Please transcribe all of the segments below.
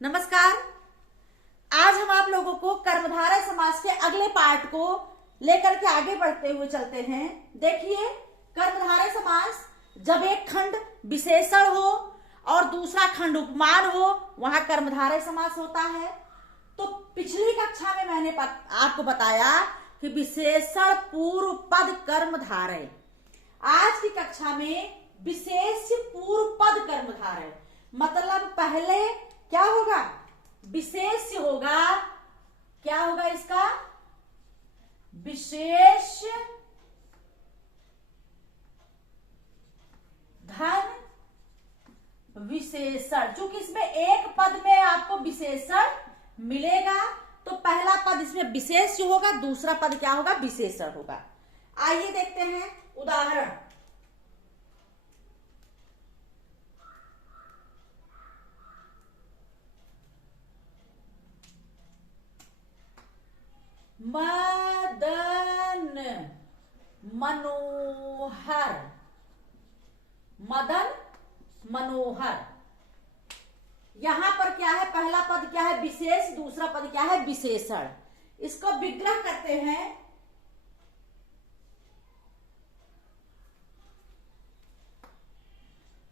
नमस्कार। आज हम आप लोगों को कर्मधारय समास के अगले पार्ट को लेकर के आगे बढ़ते हुए चलते हैं। देखिए, कर्मधारय समास जब एक खंड विशेषण हो और दूसरा खंड उपमान हो, वहां कर्मधारय समास होता है। तो पिछली कक्षा में मैंने आपको बताया कि विशेषण पूर्व पद कर्मधारय। आज की कक्षा में विशेष पूर्व पद कर्मधारय, मतलब पहले क्या होगा? विशेष होगा। क्या होगा इसका? विशेष धन विशेषण। चूंकि इसमें एक पद में आपको विशेषण मिलेगा, तो पहला पद इसमें विशेष होगा, दूसरा पद क्या होगा? विशेषण होगा। आइए देखते हैं उदाहरण। मदन मनोहर। मदन मनोहर। यहां पर क्या है? पहला पद क्या है? विशेष, दूसरा पद क्या है? विशेषण। इसको विग्रह करते हैं।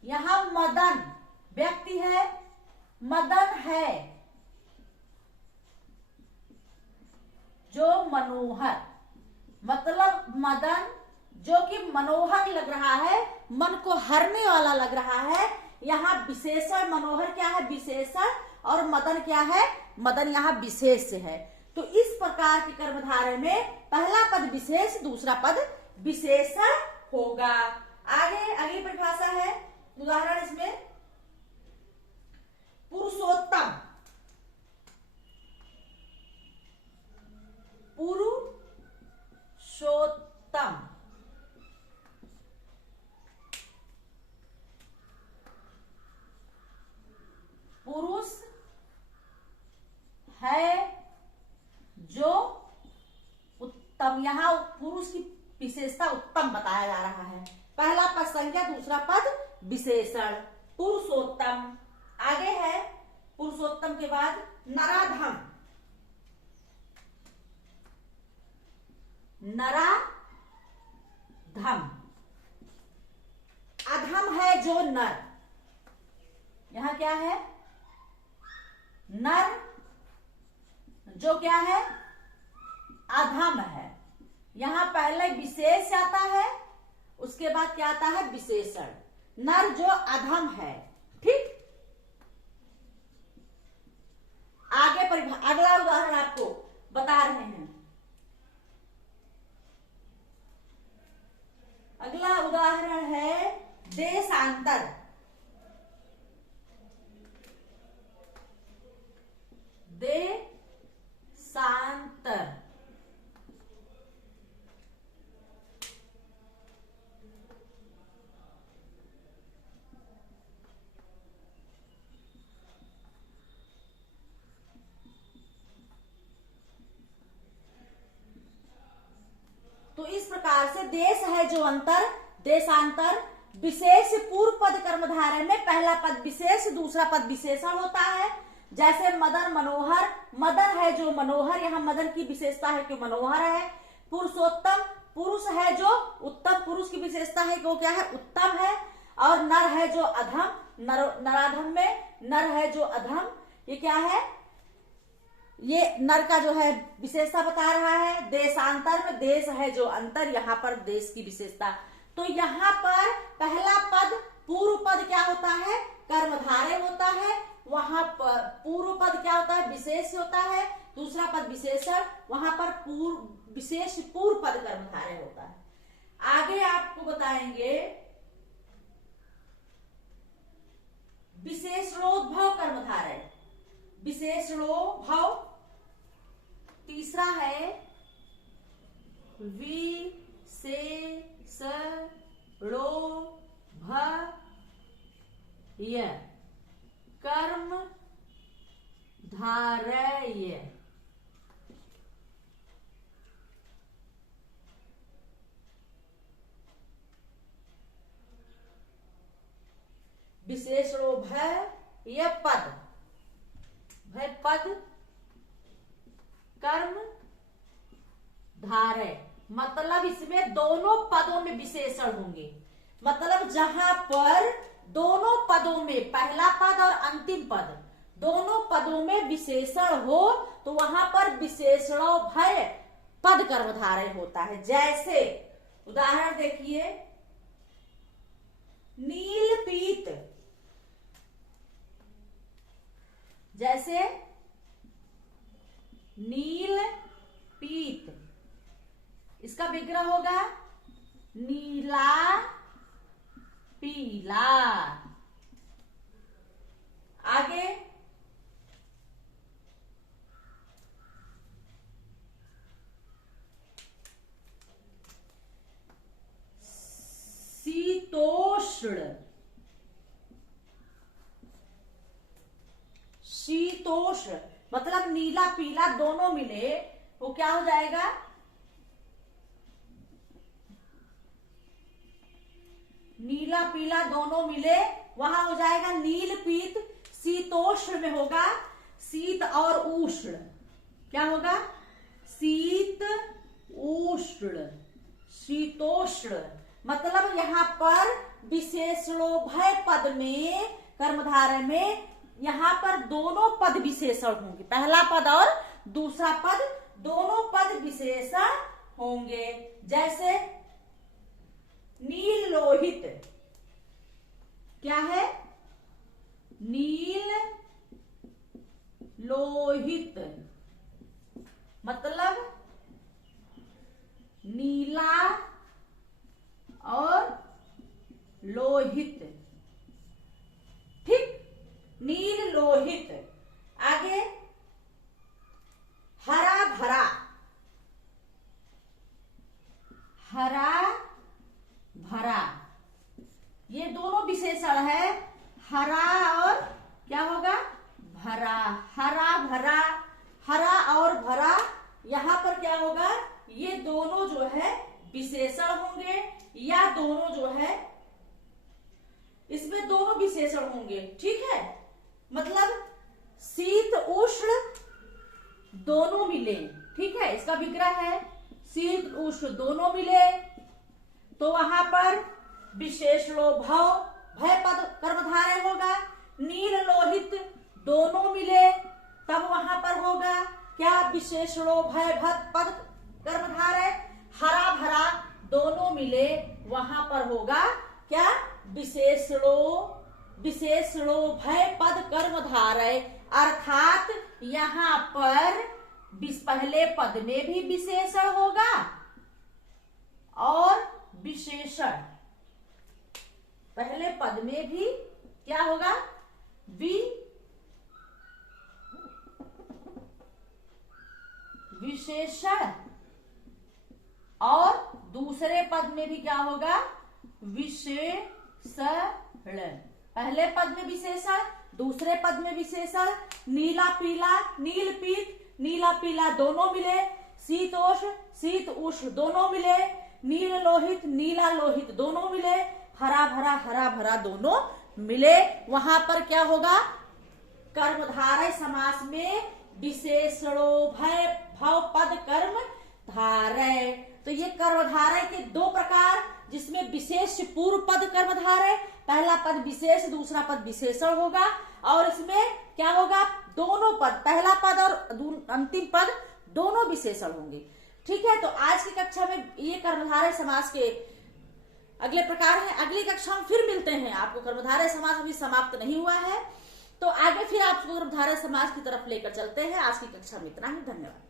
यहां मदन व्यक्ति है, मदन है जो मनोहर, मतलब मदन जो कि मनोहर लग रहा है, मन को हरने वाला लग रहा है। यहाँ विशेषण मनोहर क्या है? विशेषण। और मदन क्या है? मदन यहाँ विशेष है। तो इस प्रकार के कर्मधारय में पहला पद विशेष, दूसरा पद विशेषण होगा। आगे अगली परिभाषा है, उदाहरण इसमें पुरुषोत्तम। पुरुषोत्तम पुरुष है जो उत्तम। यहां पुरुष की विशेषता उत्तम बताया जा रहा है। पहला पद संज्ञा, दूसरा पद विशेषण। पुरुषोत्तम। आगे है पुरुषोत्तम के बाद नराधम। नराधम अधम है जो नर। यहां क्या है? नर जो क्या है? अधम है। यहां पहले विशेष आता है, उसके बाद क्या आता है? विशेषण। नर जो अधम है। ठीक। आगे अगला उदाहरण आपको बता रहे हैं। अगला उदाहरण है देशांतर। देशांतर तो इस प्रकार से देश है जो अंतर, देशांतर विशेष पूर्व पद कर्मधारय में पहला पद विशेष, दूसरा पद विशेषण होता है। जैसे मदन मनोहर, मदन है जो मनोहर, यहाँ मदन की विशेषता है कि मनोहर है। पुरुषोत्तम पुरुष है जो उत्तम, पुरुष की विशेषता है कि वो क्या है? उत्तम है। और नर है जो अधम, नराधम में नर है जो अधम, ये क्या है? ये नर का जो है विशेषता बता रहा है। देशांतर में देश है जो अंतर, यहाँ पर देश की विशेषता। तो यहाँ पर पहला पद पूर्व पद क्या होता है? कर्मधारय होता है। वहां पर पूर्व पद क्या होता है? विशेष होता है। दूसरा पद विशेषण। वहां पर पूर्व विशेष पूर्व पद कर्मधारय होता है। आगे आपको बताएंगे विशेषणोद्भव कर्मधारय। विशेषणोद्भव। तीसरा है विशेषणोद्भव कर्मधारय। विशेषणोभय पद भय पद कर्म धारय, मतलब इसमें दोनों पदों में विशेषण होंगे। मतलब जहां पर दोनों पदों में, पहला पद और अंतिम पद, दोनों पदों में विशेषण हो तो वहां पर विशेषणों भय पद कर्मधारय होता है। जैसे उदाहरण देखिए, नील पीत, जैसे नील पीत, इसका विग्रह होगा नीला पीला। आगे शीतोष्ण, शीतोष्ण मतलब नीला पीला दोनों मिले वो क्या हो जाएगा, नीला पीला दोनों मिले वहां हो जाएगा नील पीत। शीतोष्ण में होगा शीत और उष्ण, क्या होगा, शीत उष्ण, शीतोष्ण। मतलब यहाँ पर विशेषणोभय पद में, कर्मधारय में यहाँ पर दोनों पद विशेषण होंगे, पहला पद और दूसरा पद, दोनों पद विशेषण होंगे। जैसे नील लोहित, क्या है, नील लोहित मतलब नीला और लोहित, ठीक, नील लोहित। आगे हरा भरा, हरा भरा, ये दोनों विशेषण है, हरा और क्या होगा, भरा, हरा भरा, हरा और भरा। यहां पर क्या होगा, ये दोनों जो है विशेषण होंगे, या दोनों जो है इसमें दोनों विशेषण होंगे, ठीक है। मतलब शीत उष्ण दोनों मिले, ठीक है, इसका विग्रह है शीत उष्ण दोनों मिले तो वहां पर विशेषणोभव भय पद कर्मधारय होगा। नील लोहित दोनों मिले तब वहां पर होगा क्या, विशेषणोभय पद कर्मधारय। हरा भरा दोनों मिले वहां पर होगा क्या, विशेषणोभय पद कर्मधारय। अर्थात यहाँ पर पहले पद में भी विशेषण होगा और विशेषण, पहले पद में भी क्या होगा, विशेषण, और दूसरे पद में भी क्या होगा, विशेषण। पहले पद में विशेषण, दूसरे पद में विशेषण। नीला पीला, नील पीत, नीला पीला दोनों मिले। शीतोष्ण, शीत उष्ण दोनों मिले। नील लोहित, नीला लोहित दोनों मिले। हरा भरा दोनों मिले। वहां पर क्या होगा, कर्मधारय समास में विशेषणोभय भव पद कर्म धारय। तो ये कर्मधारय के दो प्रकार, जिसमें विशेष पूर्व पद कर्मधारय, पहला पद विशेष दूसरा पद विशेषण होगा, और इसमें क्या होगा, दोनों पद, पहला पद और अंतिम पद दोनों विशेषण होंगे। ठीक है, तो आज की कक्षा में ये कर्मधारय समास के अगले प्रकार हैं। अगली कक्षा में फिर मिलते हैं। आपको कर्मधारय समास अभी समाप्त नहीं हुआ है, तो आगे फिर आपको कर्मधारय समास की तरफ लेकर चलते हैं। आज की कक्षा में इतना ही, धन्यवाद।